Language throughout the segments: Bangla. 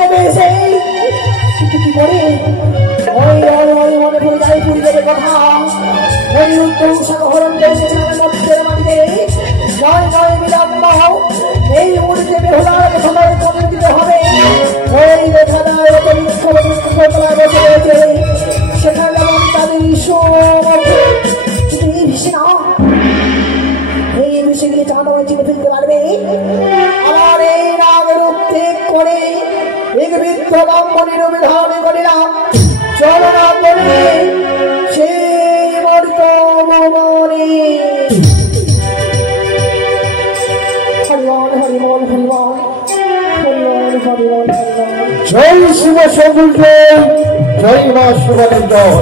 নেবে সেই কি করে ওই ওই মনে করে যাই পুরি দেবে কথা ওই উত্তম সাগরণ দেশে নামে মধ্যে মাটিতে নয় নয় বিলম্ব এই মুহূর্তে বেহুলার প্রথমে কদম দিতে হবে ওই দেখা যায় বসে সেখানে যেমন তাদের এই বিষয় গিয়ে চাঁদায় চিনে ফেলতে পারবে আমার এই রাগ রূপ ত্যাগ করে এক বৃদ্ধ ব্রাহ্মণের বিধান করিলাম চলো না বলে সেই বর্তমানে হরিবল হরিবল হরিবল হরিবল হরিবল জয় শিব শম্ভু জয় মা শিবানীর জয়।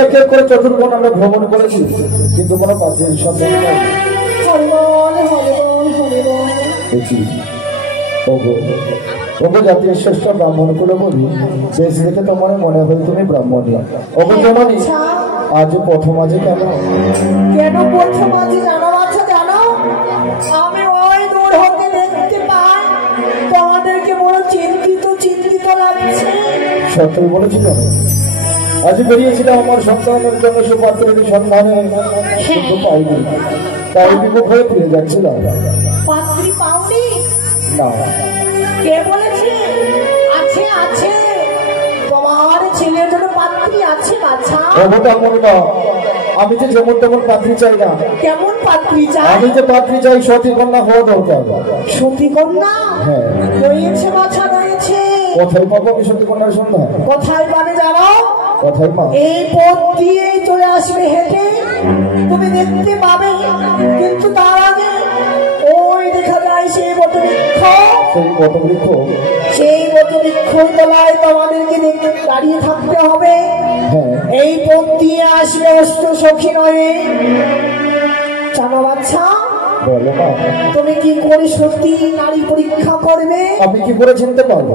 এক এক করে চতুর্গণ আমরা ভ্রমণ করেছি কিন্তু কোনো পাখির শব্দ নেই। ওগো জাতীয় শ্রেষ্ঠ ব্রাহ্মণ কুলে বলি দেশ দেখে তোমার মনে হয় তুমি ব্রাহ্মণী। ওগো জননী আজ প্রথম আজ কেন কেন প্রথম আজ জানো আছো কেন আমি ওই দূর হতে দেখতে পাই তোমাদেরকে বড় চিন্তিত চিন্তিত লাগছে। সত্যি বলেছিল আজ বেরিয়েছিলাম আমার সন্তানের জন্য সুপাত্রের সন্ধানে কিন্তু পাইনি তাই বিমুখ হয়ে ফিরে যাচ্ছিলাম। পাত্রী পাওনি না কে বলেছে আছে আছে তোমার ছেলের জন্য পাত্রী আছে বাছা। আমি যে যেমন তেমন পাত্রী চাই না। কেমন পাত্রী চাই? আমি যে পাত্রী চাই সতী কন্যা হওয়া দরকার। সতী কন্যা? হ্যাঁ রয়েছে বাছা রয়েছে। কোথায় পাবো আমি সতী কন্যার সন্ধান? কোথায় পাবে জানো? কোথায় মা? এই পথ দিয়ে চলে আসবে হেঁটে তুমি দেখতে পাবে কিন্তু তার আগে ওই দেখা যায় সেই বটবৃক্ষ। সেই বটবৃক্ষ? সেই বটবৃক্ষ তলায় তোমাদেরকে দেখতে দাঁড়িয়ে থাকতে হবে। এই পথ দিয়ে আসবে অষ্ট সখী নয় জানো বাচ্চা? তুমি কি করে সত্যি নারী পরীক্ষা করবে? আমি কি করে চিনতে পারবো?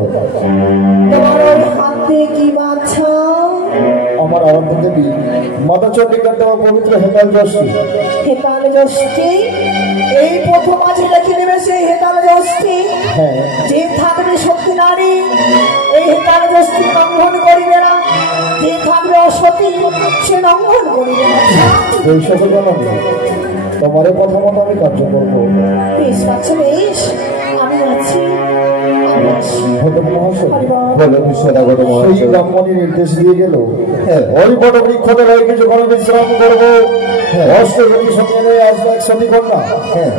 তোমার ওই হাতে কি বাচ্চা? আমার আরাধ্য দেবী মাতা চন্ডিকার দেওয়া পবিত্র হেতাল যষ্টি। হেতাল যষ্টি? এই প্রথম আজকে রেখে দেবে সেই হেতাল যষ্টি। যে থাকবে সত্যি নারী এই হেতাল যষ্টি লঙ্ঘন করিবে না, যে থাকবে অসতী সে লঙ্ঘন করিবে না। এই সকল তোমার কথা মতো আমি কার্য করবো। বেশ বাচ্চা বেশ আমি আছি। ব্রাহ্মণী নির্দেশ দিয়ে গেল ওই বটবৃক্ষ তলায় কিছুক্ষণ বিশ্রাম করবো। অষ্টজনী সঙ্গে নিয়ে আসবে এক সতী কন্যা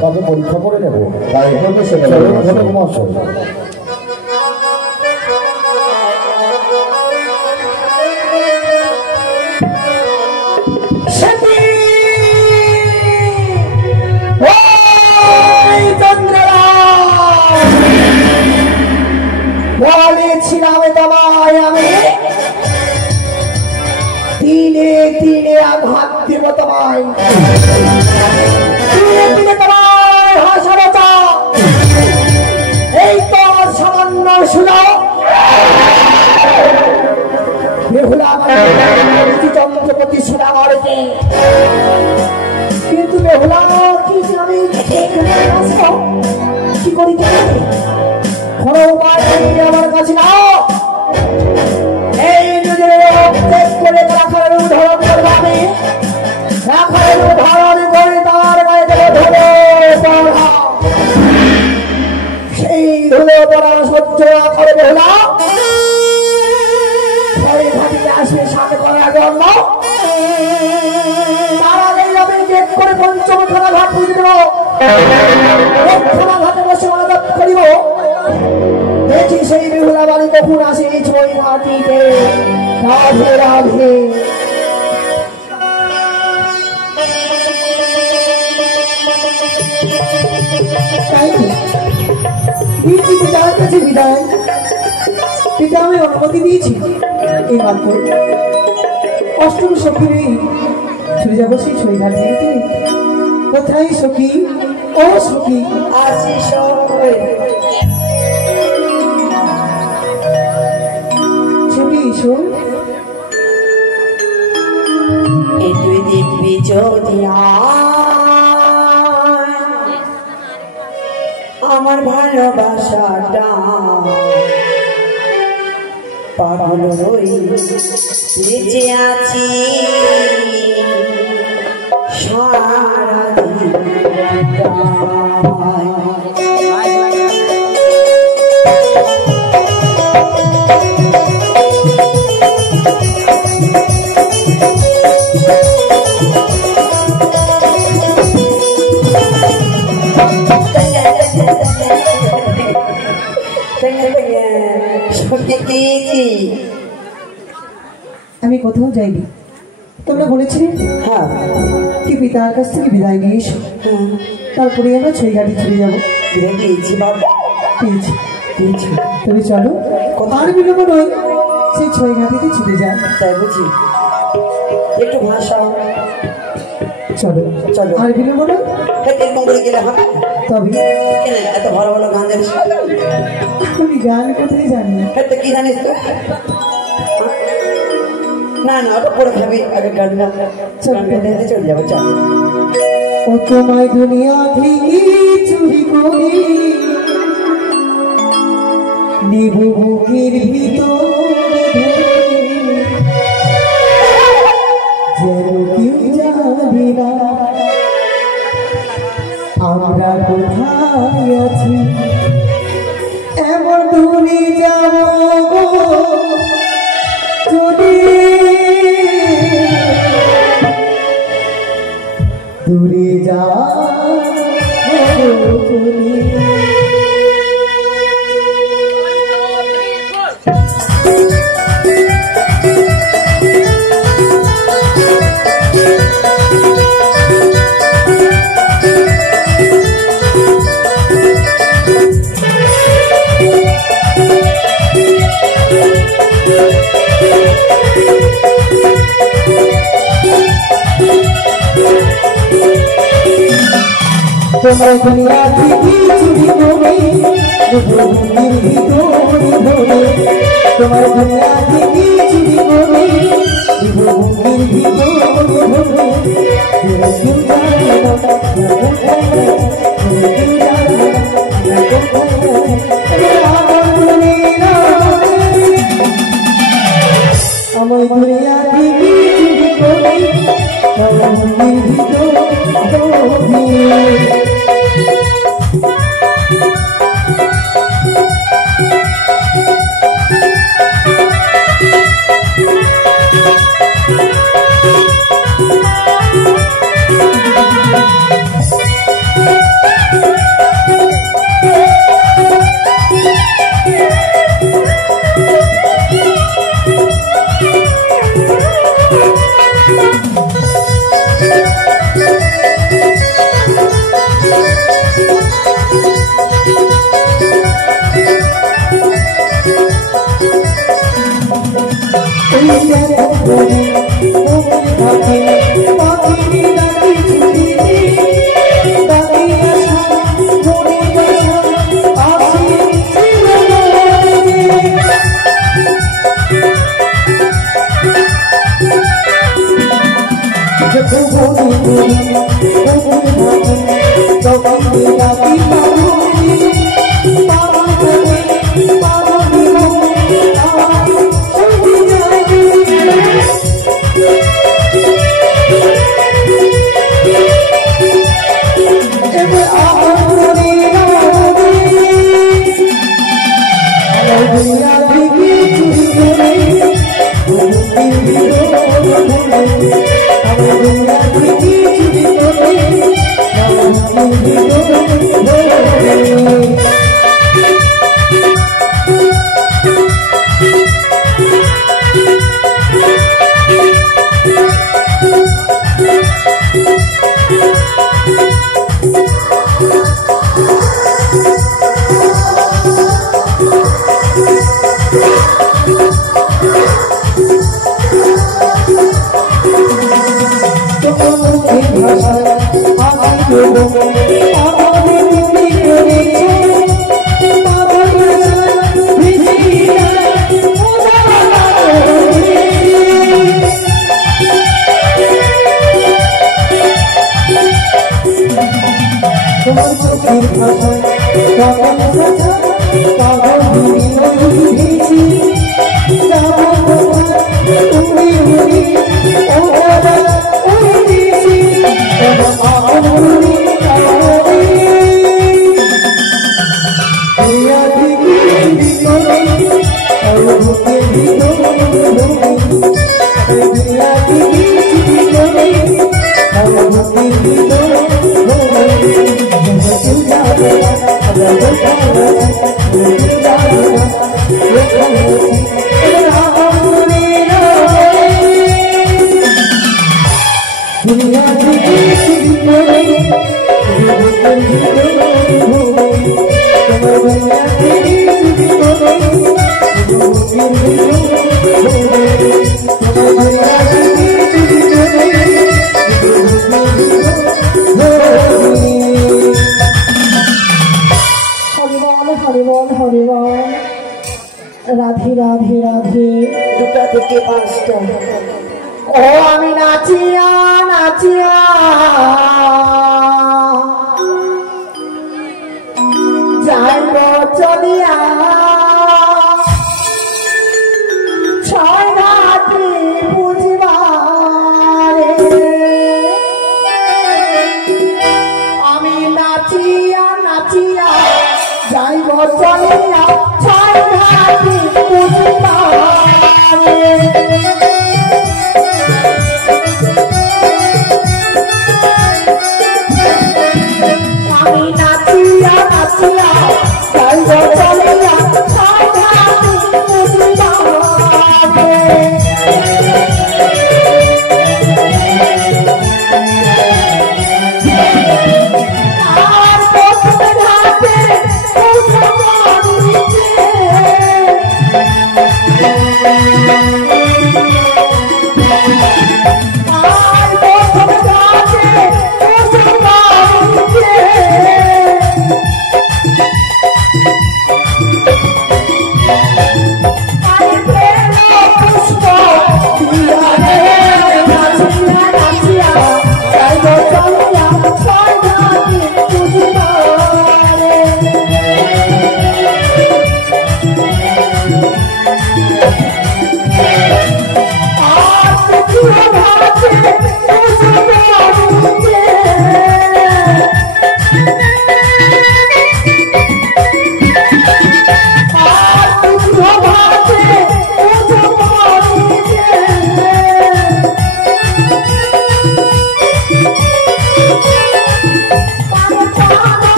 তাকে পরীক্ষা করে নেবো। তাই হলে সেটা বলেছিলাম তোমায় আমি দিনে দিনে আঘাত দেব তোমায়, দিনে দিনে তোমায় হাসাবতা। এই তোমার সামান্য সুযোগ বেহুলা চন্দ্রপতি সুদাগরকে কিন্তু বেহুলা কি আমি কি করি আমার কাছে নাও। এই করে রাখার উদাহরণ করবো আমি, রাখার উদাহরণ করে তার গায়ে ধরে সেই ধুলো পড়া সহ্য করে বেহুলা ঘরে ঘাটিতে আসবে সাথে করার জন্য। তার আগে আমি গেট করে পঞ্চম খেলা ঘাট বুঝে দেব, খেলা ঘাটে বসে আলাদা করিব। দেখি সেই বেহুলা বাড়ি কখন আসে এই ছয় ঘাটিতে। রাধে রাধে। বিদায় পিতা আমি অনুমতি দিয়েছি এই মাত্র অষ্টম সখী নেই চলে যাবো সেই ছয় ঘাটে। কোথায় সখী? ও সখী আসি দেখবি যদি আমার ভালোবাসাটা পাগল হয়ে বেঁচে আছি সারা আমি কোথাও যাইনি, তোমরা বলেছিলে হ্যাঁ কি পিতার কাছ থেকে বিদায় নিয়ে এসো, তারপরে আমরা ছইঘাটি চলে যাবো। পেয়েছি বাবা, পেয়েছি পেয়েছি। তুমি চলো, আর বিলম্ব নয়, সেই ছইঘাটিতে ছুটে যান। তাই বুঝি, একটু ভাষা চলো চলো, আর বিলম্ব নয়। এরকম করে গেলে হবে তবে কেন? এত ভালো ভালো গান জানিস? আমি গান কোথায় জানি না। তো কি জানিস তো? না না, ওটা পরে খাবি, আগে গানটা চলে যাবো। চল। ও তোমায় দুনিয়া থেকে চুরি করে নেব বুকের ভিতরে যেন কেউ জানে না আমরা কোথায় আছি, এমন দূরে যাব যদি দূরে যা তোমার দুনিয়া থেকে চুরি করে ভূমির ভিতরে ধরে, তোমার দুনিয়া থেকে চুরি করে ভূমির ভিতরে ধরে, কেউ জানে না আমার দুনিয়া থেকে চুরি করে ভূমির ভিতরে রাধে রাধে রাধে দুটা থেকে পাঁচটা ও আমি নাচিয়া নাচিয়া যাইব চলিয়া ছয় রাত্রি বুঝবারে আমি নাচিয়া নাচিয়া যাইব চলিয়া ছয় রাত্রি বুঝবারে আমি নাচিয়া নাচিয়া যাইব চলিয়া ছয় রাত্রি বুঝবারে আর প্রথম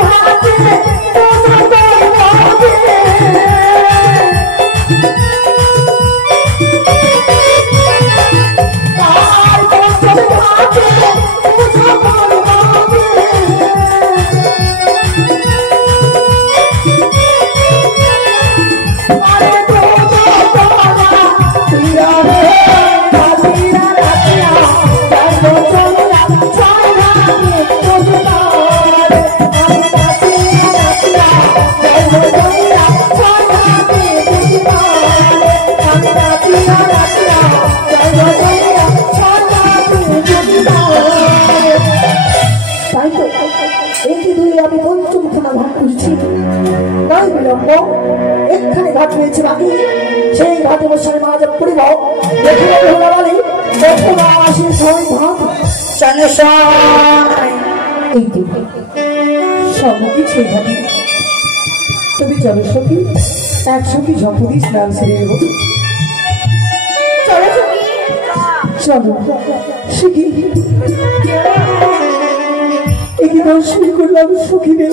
ঘাটে একসঙ্গে ঝপড়ি স্নান সেরে নেব চলো শিখি একে দর্শন করলাম সখীদের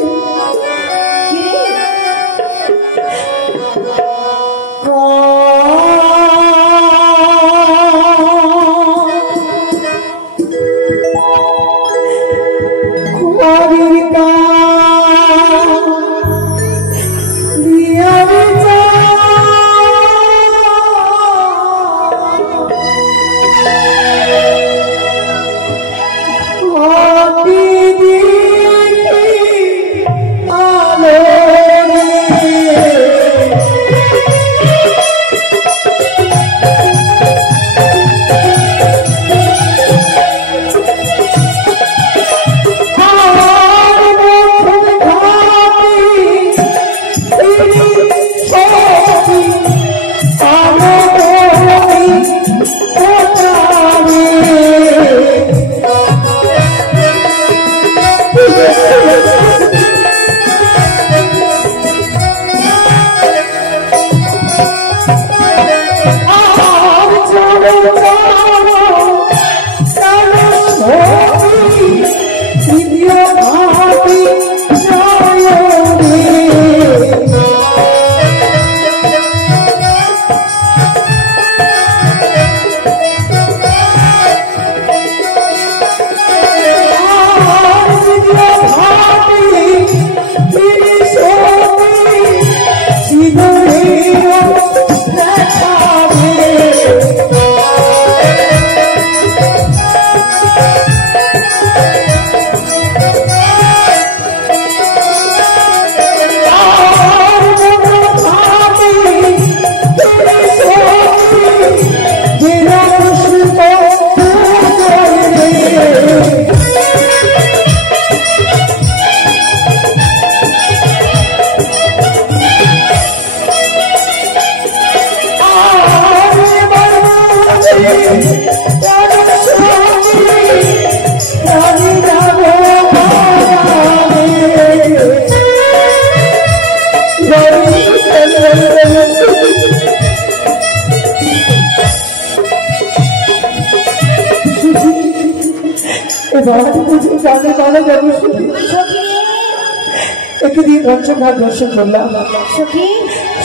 একদিন পঞ্চমঘাট দর্শন করলাম,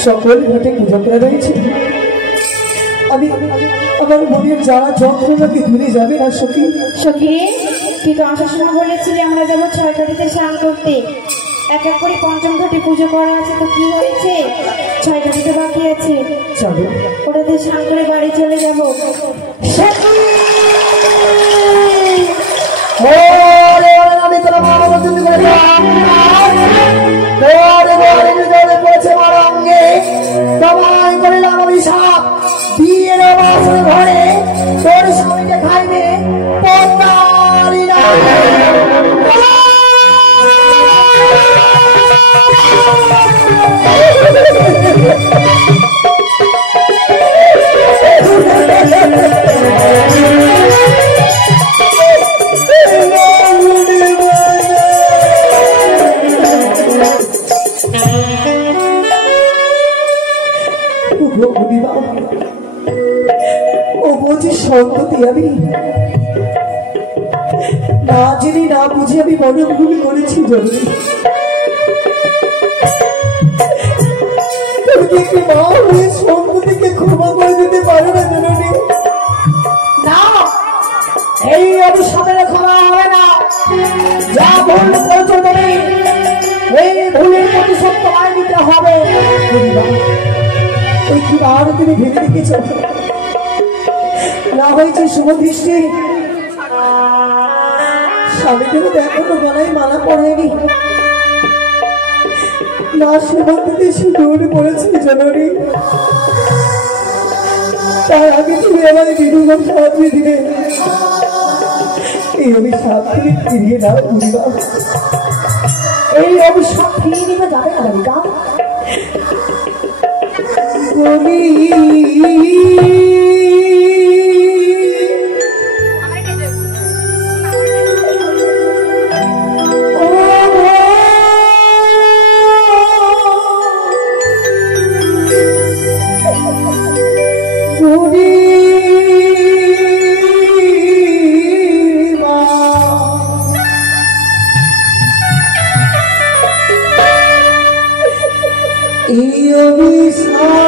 সকল ঘাটে পুজো করে রয়েছে। আমি আমার মনের যারা যন্ত্রণাকে দূরে যাবে না। সখী সখী, তুই তো আসার সময় বলেছিলি আমরা যাবো 6 ঘাটিতে স্নান করতে। এক এক করে পঞ্চম ঘাটে পুজো করা আছে, তো কি হয়েছে? 6 ঘাটিতে বাকি আছে, চলো ওটাতে স্নান করে বাড়ি চলে যাবো। আমি তোর মা বাবা তুমি করে অঙ্গে তোমায় করিলাম অভিশাপ, বিয়ের বাসর ঘরে তোর স্বামীকে খাইবে পদ্মারি না। ও বলছি সন্ততি, আমি না জেনে না বুঝে আমি বড় ভুল করেছি। জরুরি মা হয়ে সন্ততিকে ক্ষমা করে দিতে পারো না জরুরি? না, এই অভিশাপের ক্ষমা হবে না। যা ভুল করছো তুমি, এই ভুলের প্রতিশোধ তোমায় নিতে হবে। ওই কি আর তুমি ভেবে দেখেছ না হয়েছে শুভ দৃষ্টি? স্বামীকে তো এখনো গলায় মালা পড়ায়নি, না সুমন্ত্রীতে সিঁদুর পড়েছে জননী। তার আগে তুমি আমার বিধবা সাহায্য দিলে, এই অভিশাপ তুমি ফিরিয়ে দাও বুড়িমা। এই অভিশাপ ফিরিয়ে দিতে যাবে না বালিকা। এই অভিশাপ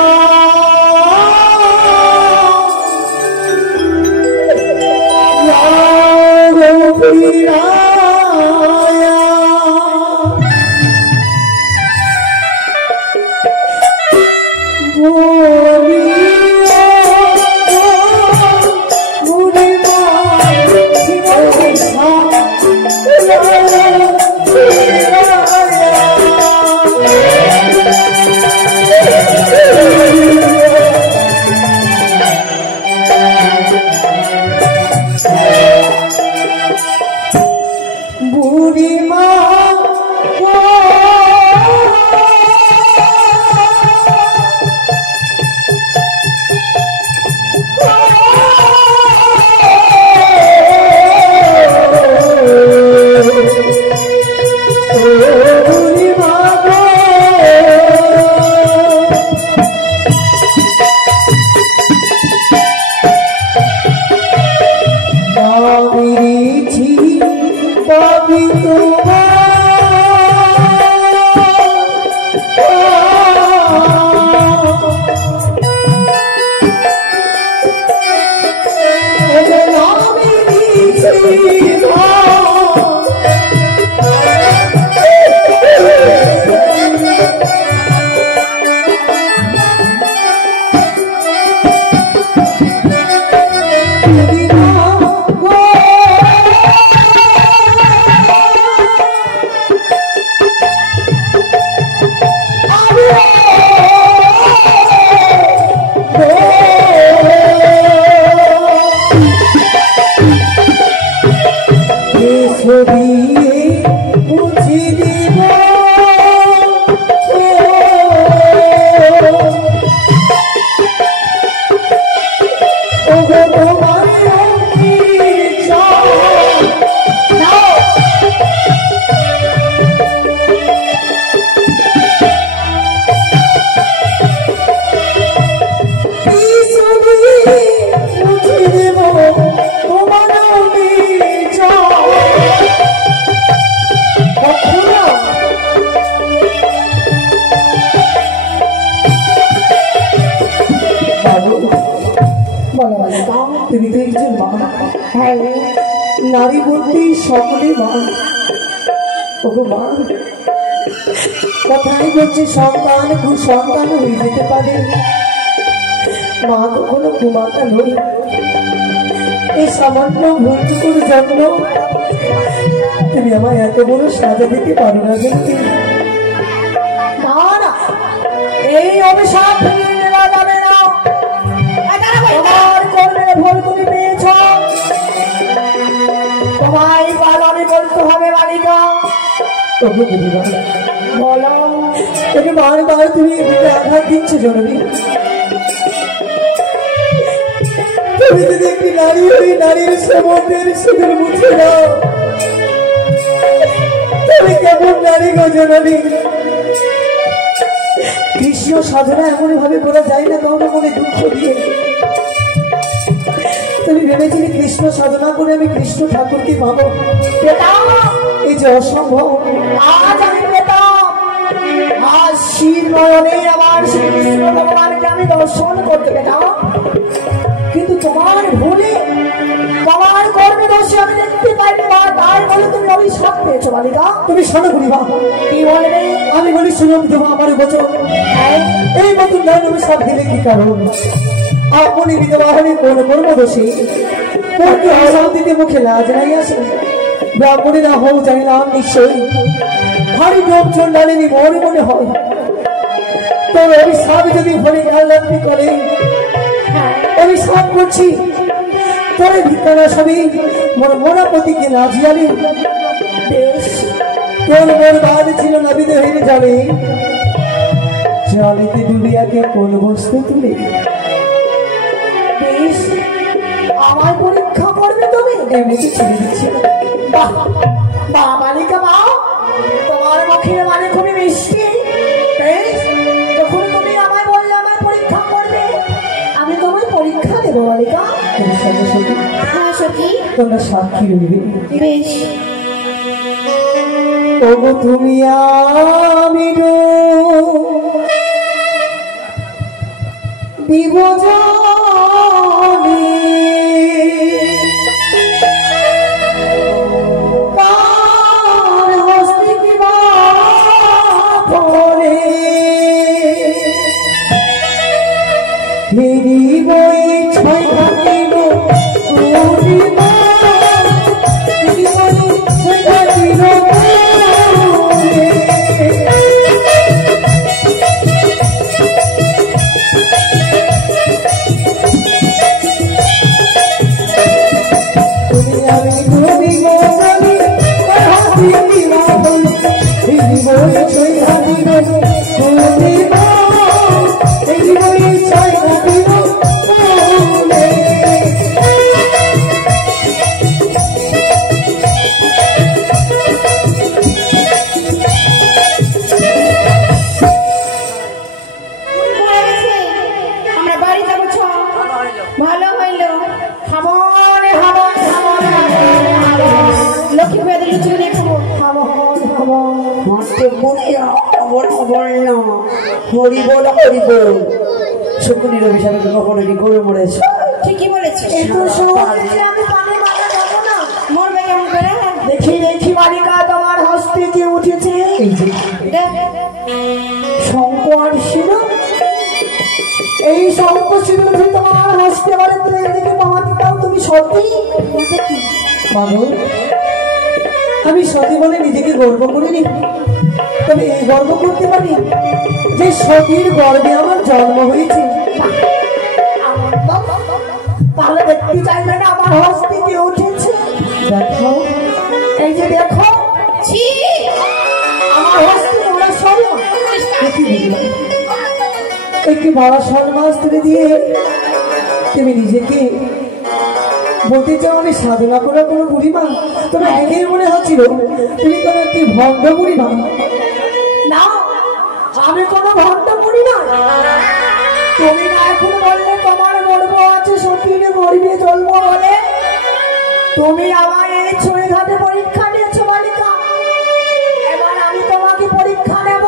বলো বালিকা। তুমি তো একজন মা, হ্যাঁ নারী বলতে সকলে মা। ওগো মা, কথাই বলছে সন্তান কুসন্তান হয়ে যেতে পারে, মা কখনো কুমাতা নই। এই সামান্য ভুলটুকুর জন্য তুমি আমায় এত বড় সাজা দিতে পারো না কিন্তু। না না, এই অভিশাপ ফিরিয়ে নেওয়া যাবে না। তোমার কর্মের ফল তুমি পেয়েছ, তোমায় পালনে করতে হবে বালিকা। ওগো দিদিমা, বলো তুমি বারবার তুমি বুকে আঘাত দিচ্ছ জননী। তুমি যদি একটি নারী ওই নারীর সমুদ্রের সুদূর মুছে দাও, তুমি কেমন নারী গো জননী? কৃষ্ণ সাধনা এমন ভাবে করা যায় না কারণ মনে দুঃখ দিয়ে। তুমি ভেবেছিলে কৃষ্ণ সাধনা করে আমি কৃষ্ণ ঠাকুরকে পাবো? পেতাম, এই যে অসম্ভব। আজ আমি পেতাম, আজ শির নয়নে আমার শ্রীকৃষ্ণ ভগবানকে আমি দর্শন করতে পেতাম, কিন্তু তোমার ভুলে তোমার কর্মে দোষে আমি দেখতে পাইনি বা তাই বলে তুমি অভিশাপ পেয়েছো বালিকা। তুমি শোনো বুড়িমা, কি বলবে? আমি বলি শুনো দেবো আমার বচন। এই মতন নাম অভিশাপ দিলে কি কারণ? আপনি বিধবা হলে কোন কর্মদোষী কোনটি অভিশাপ দিতে মুখে লাজ নাই আসে? ব্রাহ্মণী না হোক জানিলাম নিশ্চয়ই, ভারী লোকজন ডালিনি মনে মনে হয়। তোর অভিশাপ যদি ফলে গাল্লাপি করে, অভিশাপ করছি তোর ভিতরা সবই মোর মোনাপতিকে না জিয়ালি। বেশ, তোর মোর বাদ ছিল নবীদের হয়ে যাবে, জলেতে ডুবিয়াকে কোন বসতে তুলে। বেশ, আমার পরীক্ষা করবে তুমি? এমনিতে ছেড়ে দিচ্ছি। বাহ বাহ বালিকা বাহ, তোমার মুখের মানে খুবই মিষ্টি। বেশ, যখন তুমি আমায় বললে আমার পরীক্ষা করবে, আমি তোমায় পরীক্ষা দেবো বালিকা। এর সঙ্গে সঙ্গে হ্যাঁ সখী, তোমরা সাক্ষী রইবে। বেশ। ওগো তুমি আমি বিভোজনী, কার হস্তে কিবা পরে ফিরিব এই ছয় কাটিব পূর্ণিম, ফিরিব এই ছয় কাটিব আমরা বাড়ি যাবো। ভালো হইল। হামনে হামন হামনে হামনে হামন, লক্ষ্মী পেয়ে দিল চুলে খাবো। হামন হামন। মাকে বলিয়া বড় বর্ণ হরি বল হরি বল। শকুনির অভিশাপে কখনো কি গরু মরেছে? ঠিকই বলেছিস। এত সহজে যে আমি পানি মারা যাবো না। মরবে কেমন করে? দেখি দেখি বালিকা, তোমার হস্তে কি উঠেছে? এই যে শঙ্খ আর শিল। এই শঙ্খ শিল উঠে তোমার হস্তে বলে তুমি এদিকে মামাতে দাও, তুমি সত্যি মাধব, আমি সতী বলে নিজেকে গর্ব করিনি, তবে এই গর্ব করতে পারি যে সতীর গর্বে আমার জন্ম হয়েছে। তাহলে দেখতে চাইবে না আমার হস্তে কি উঠেছে? দেখো, এই যে দেখো, ছি, আমার হস্তে তোমার সর্ব দেখি বুঝলাম একটি বড় সন্ন্যাস তুলে দিয়ে তুমি নিজেকে বলতে চাও আমি সাধনা করা কোনো বুড়িমা? তবে দেখেই মনে হচ্ছিল তুমি কোনো একটি ভণ্ড বুড়িমা। না, আমি কোনো ভক্ত করি না। তুমি না এখন বললে তোমার গর্ব আছে, সতীর গর্বে জন্ম বলে তুমি আমায় এই ছুঁয়ে ঘাটে পরীক্ষা দিয়েছো বালিকা। এবার আমি তোমাকে পরীক্ষা নেব।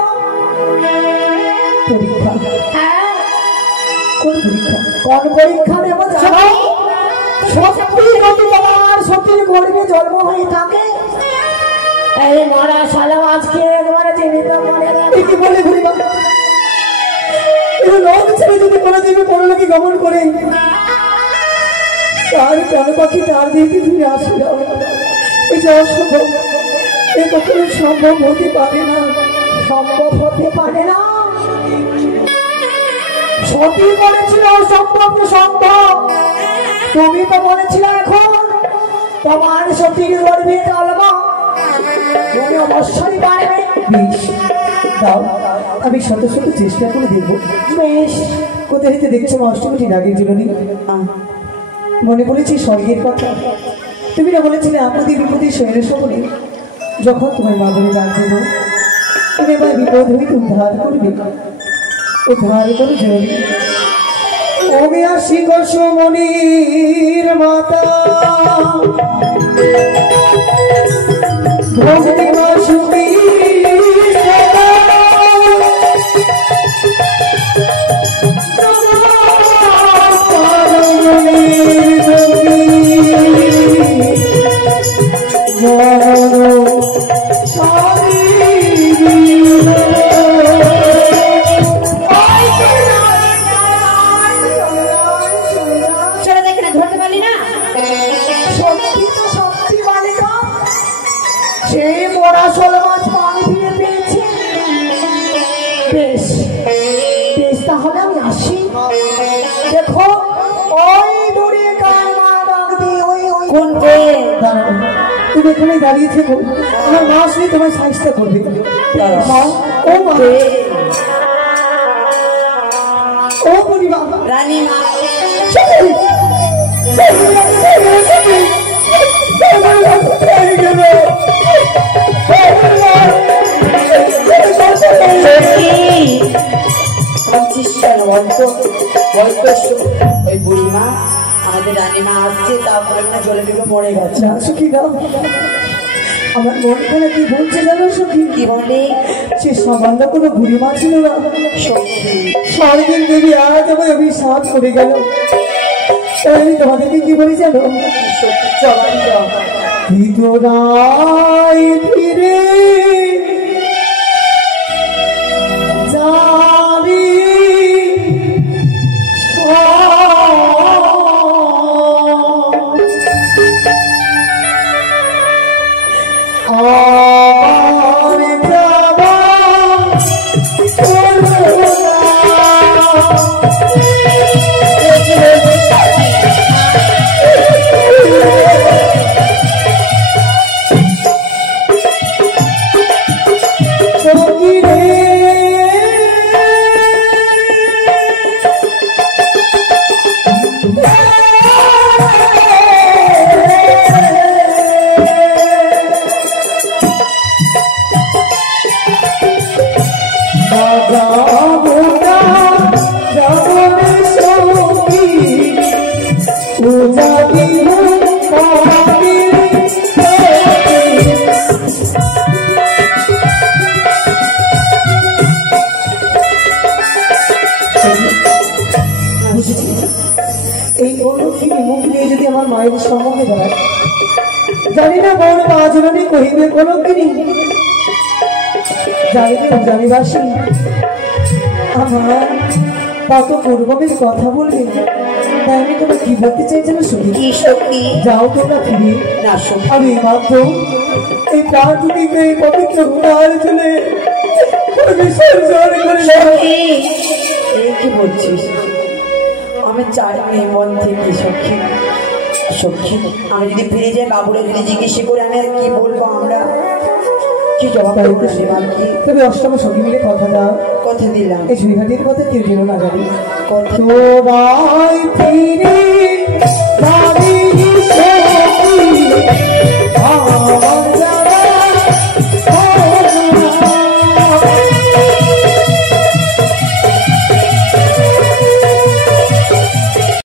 পরীক্ষা? হ্যাঁ, কোন পরীক্ষা? কোন পরীক্ষা নেব জানো? সত্যি যদি তোমার সত্যি গর্বে জন্ম হয়ে থাকে, এই মরা শালা আজকে একবারে জীবিত মনে রাখবে। কি বলে বুড়িমা? লোক ছেড়ে যদি কোনো দেবী পরলোকে গমন করে, তার প্রাণ পাখি তার দিকে ফিরে আসে না। এই যে অসম্ভব, এ কখনো সম্ভব হতে পারে না। সম্ভব হতে পারে না। সত্যি বলেছিল সম্ভব সম্ভব, তুমি তো বলেছিল এখন তোমার সত্যির গর্বে চলবা, তুমি অবশ্যই পারবে। বেশ, দাও, আমি শত শত চেষ্টা করে দেখবো। বেশ, কোথায় হইতে দেখছো অষ্টমীটি রাগের জননী? মনে পড়েছে স্বর্গের কথা। তুমি না বলেছিলে আপদে বিপদে শৈলের সবলে যখন তোমার মা বলে ডাক দেবো, তুমি আমার বিপদ হইতে উদ্ধার করবে। উদ্ধার করে জননী। ওগে আসি কসমনির মাতা, ভক্তি বাসুকি তাহলে আমি আসি। দেখো ওই দূরে কার মা ডাক দিয়ে ওই ওই কোনতে দাঁড়াও, তুমি এখানে দাঁড়িয়ে থেকো, আমার মা আসলে তোমায় সাহায্য করবে। মা, ও মা, ও বুড়িমা, রানী মা, ওই বুড়িমা আমাদের রানীমা আসছে, তারপরে না জলে ডুবে মরে গেছে। সুখী দাও, আমার মন খানে কি বলছে জানো সুখী? কি বলে? সে সামান্য কোনো বুড়িমা ছিল না, স্বর্গের দেবী আজ আমায় অভিশাপ করে গেল। তাই আমি তোমাদেরকে কি বলি জানো? ভিতরায় ফিরে যাবি মায়ের সম্মুখে দাঁড়ায়, জানি না বড় মা জননী কহিবে কোনো কিনি, জানিবে জানিবাসী আমার কত পূর্বকের কথা বলবে। তাই আমি তোমার কি বলতে চাইছিলাম শুনি? কি সত্যি? যাও তোমরা ফিরে না সত্যি, আমি মাত্র এই প্রাণটিকে এই পবিত্র গুণার চলে বিসর্জন করে সত্যি? এই কি বলছিস? আমি চাই এই মন থেকে সখী, সখী আমি যদি ফিরে যাই, বাবুরা যদি জিজ্ঞেস করে আমি আর কি বলবো, আমরা কি জবাব দেবো? তবে অষ্টম সঙ্গী মিলে কথা দাও। কথা দিলাম, এই ঝুড়িঘাটির কথা কেউ যেন না জানি। কথা তোরাই ফিরে